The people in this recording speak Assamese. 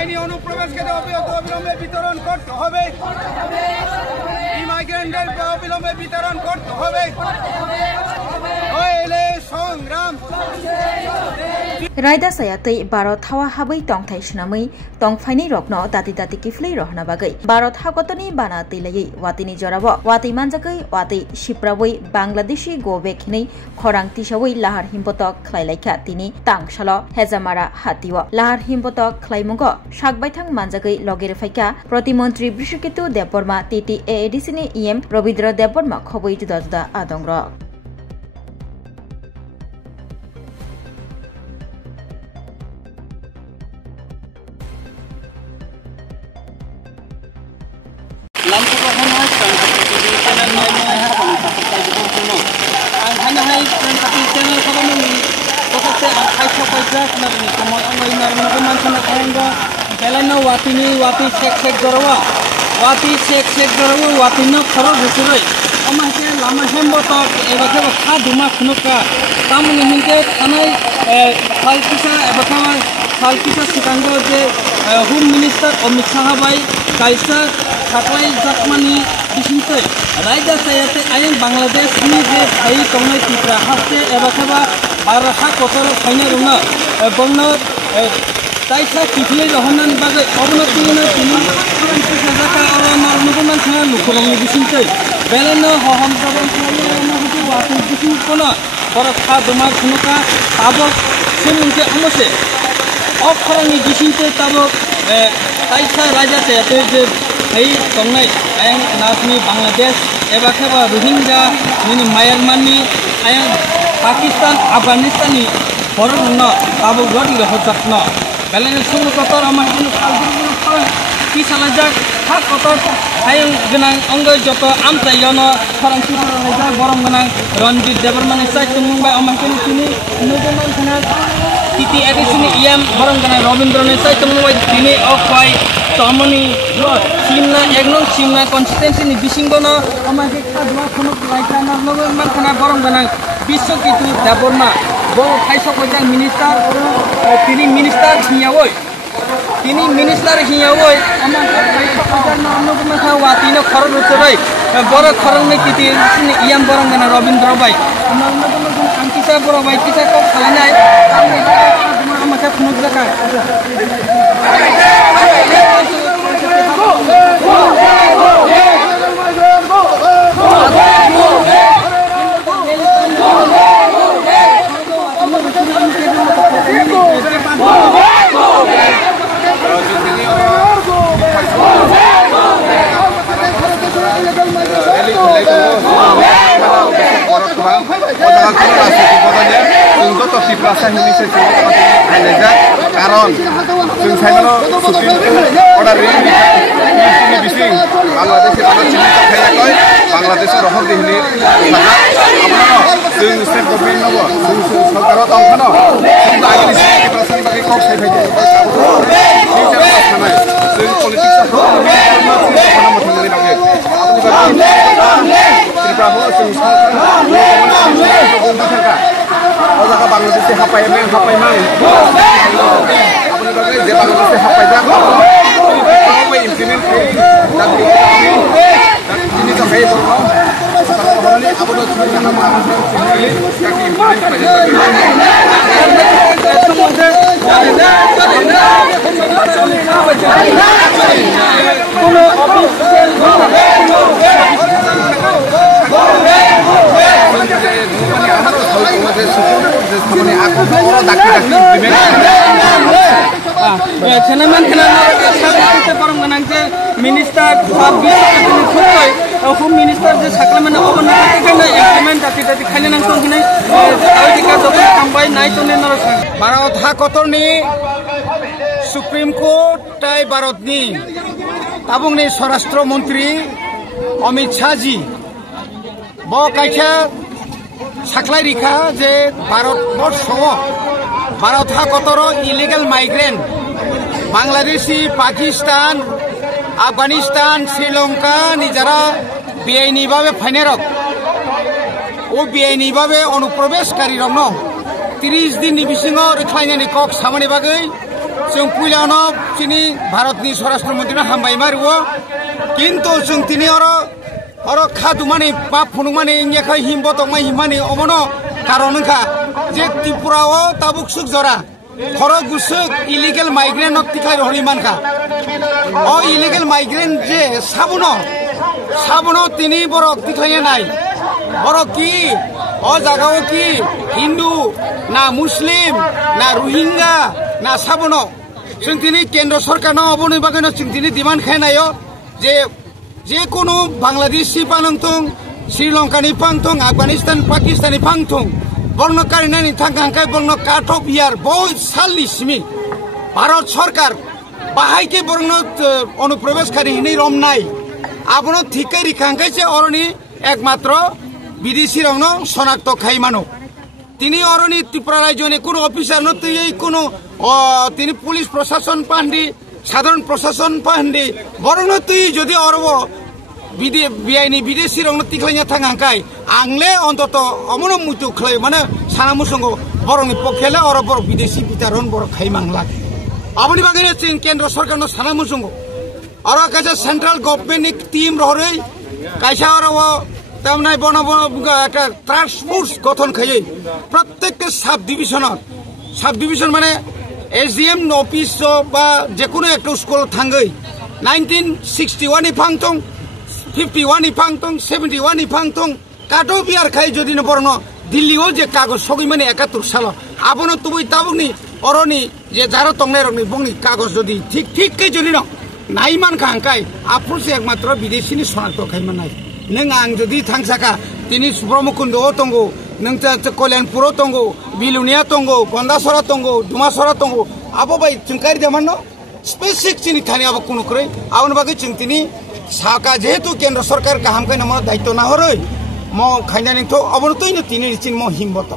বেআইনি অনুপ্রবেশকে অবিলম্বে বিতরণ করতে হবে। ইমাইগ্রেন্টদের অবিলম্বে বিতরণ করতে হবে। সংগ্রাম রায়দা সায়াতৈ ভারত হাওয়া হাबै tongthai swnamwi tongphaini rokno dati dati kiflei rohna bagui Bharat hagotoni bana teilayui watini jorabo watui manjakui watui siprabui bangladeshi gobek hinui khorang tisawi lahar himpotok khlailaikha tini tangsalo hejamara hatiwo lahar himpotok khlaimungo sakbaithang manjakui logere phaika protimantri Brishoketu Debbarma titi AADC ni EM Robindra Debbarma khoboi juda juda adongrok Home Minister Amit Shah bai kaisa saklai jakmani bisingtoi raida sayate ayang Bangladesh ni je thai tongnai tipra haste eba khaba barha kotor phaina rungna bongno taisa kiflei rohanan bagai obnoti na tini sajaka alamar nuguman thana lukhorongni bisingtoi beleno hoham jabon khole na hutu watu bising kono bora kha duma khunuka tabok semungke amose অখরংনি বিসিংতে তাবক তাইসা রাজা sayate je hai tongnai ayang nasni Bangladesh eba khaba Rohingya ni Myanmar ni ayang Pakistan Afghanistan ni horongno tabok rodi hojakno beleng sunu kotor amah ini kalburu kisalajak hak kotor ayang genang onggo joto amta yono khorang tipura rajak borong genang Ranjit Debbarma sai tumungbai amah kini nujuman khana titi edisini iam borong genang Robindra sai tumungbai tini okwai Tomoni Simna Egnong Simna constituency ni bisinggono amah ke khadwa khonok laikana logon man khana borong genang Brishoketu Debbarma bo kaisa kojang minister tini minister hiyawoi tini minister hiyawoi amah kaisa kojang namno kha watino khorong utoroi boro khorong ni titi sini iam borong genang Robindra bai amah no angkisa boro bai kisa kok khalanai amah ka khonok jaka karon जों साइनो सुप्रीम अर्डार नि बिसिं बांलादेश खायाखै बांलादेश रहर दिहनि जों स्टेट गभर्नमेन्ट नबो जों सरकाराव दंखानो जों आइडिसि केप्रासनि बागै कक साइफायदो जों पलिटिक्स मथांनि बागै त्रिपुराखौ जों सरकार अजागा बांलादेश हापायमें जे बांलादेश हापायजा बे इमप्लिमेन्ट दिनै थाखाय बर'नाव आबोद सरकारना मानसिफोरनि काकि minister home minister je saklamana obana kene implement ati khane nang tong hinai aidika jokai kambai nai tone nor Bharat হাকতরনি সুপ্রিম কোর্ট তাই ভারতনি তাবুংনি স্বরাষ্ট্র মন্ত্রী অমিত শাহজি ব কাইখা সাকলাই রিখা যে ভারতবর্ষ ভারত হাকতর ইলিগাল মাইগ্রেন্ট বাংলাদেশি পাকিস্তান আফগানিস্তান শ্রীলঙ্কা যারা বেআইনিভাবে ফাইনেরক ও বেআইনিভাবে অনুপ্রবেশকারী রং 30 দিননি বিসিঙ রৈখ্লাইনানি কক সামনে বাগৈ जों पुलियानो चिनी भारतनि स्वराष्ट्र मंत्री हामबाय मारिवो किन्तु जों तिनि अरो खादुमानि बा फुनुमानि इंयाखै हिमबो तंमाय हिमानि अमनो कारनखा जे त्रिपुराओ ताबुक सुख जरा खर गुसुक इलिगेल माइग्रेन तिखाय रहनि मानखा ओ इलिगेल माइग्रेन जे साबुनो तिनि बरक तिखाय नाय बरक की ओ जागाओ की हिंदू ना मुस्लिम ना रोहिंग्या ना साबुनो जों दिनै केन्द्र सरकारनाव अबनि बागैनो जों दिनै डिमान्ड खायनायो जे कोनो बांलादेशी पानंथों श्रीलंकानि पांथों आफगानिस्तान पाकिस्तानी पांथों बर्न कारिनानि थांखांखाय बर्न काट अफ इयार बहुत सालनि सिमी भारत सरकार बाहायके बर्न अनुप्रवेशकारी हिनै रमनाय आबनो थिकै रिखांखाय जे अरनि एकमात्र विदेशी रंनो शनाक्त खाइमानो তিনি অরণি ত্রিপুরা রাজ্যে কোনো অফিসার নতুই কোনো তিনি পুলিশ প্রশাসন পান্ডি সাধারণ প্রশাসন পান্ডি বরং নতুই যদি অরব বিআইনি বিদেশি রং তিখাইনা থাকাই আংলে অন্তত অমন মুতু খাই মানে সানা মুসঙ্গ বরংনি পক্ষেলে অরব বিদেশি বিতরণ বড় খাইমাংলা আপনি বাগানে কেন্দ্র সরকার সানা মুসঙ্গ আর কাছে সেন্ট্রাল গভর্নমেন্ট টিম রহরে কাইসা অরব তামনাই একটা টাস্ক ফোর্স গঠন খাই প্রত্যেক সাব ডিভিশন মানে এসডিএম অফিস বা যে কোনো একটা স্কুল থাঙ্গই 1961 নি ফাংথং 51 নি ফাংথং 71 নি ফাংথং কাটো বিয়ার খাই যদি ন বরণ দিল্লিও যে কাগজ সগৈ মানে 71 সাল আবনো তুই তাবুনি অরনি যে যারা তংনাই রংনি বংনি কাগজ যদি ঠিক যদি ন নাইমান খাঙ্কাই আফুসে একমাত্র বিদেশিনি শনাক্ত খাইমান নাই नों आं जुदि थांसाका दिनै ब्रह्मकुंडआव दङ नों कल्याणपुराव दङ बिलुनिया दङ गन्दासरा दङ दुमासरा दङ आबो बाय चुंकारि देमानो स्पेसिफिक चिनि थानि आबो कोनो करे आउन बागै चिं तिनि साका जेहेतु केन्द्र सरकार गाहामकै नम दायित्व ना हरै म खाइनानि तो अबनो तैनो तिनि चिन म हिमबत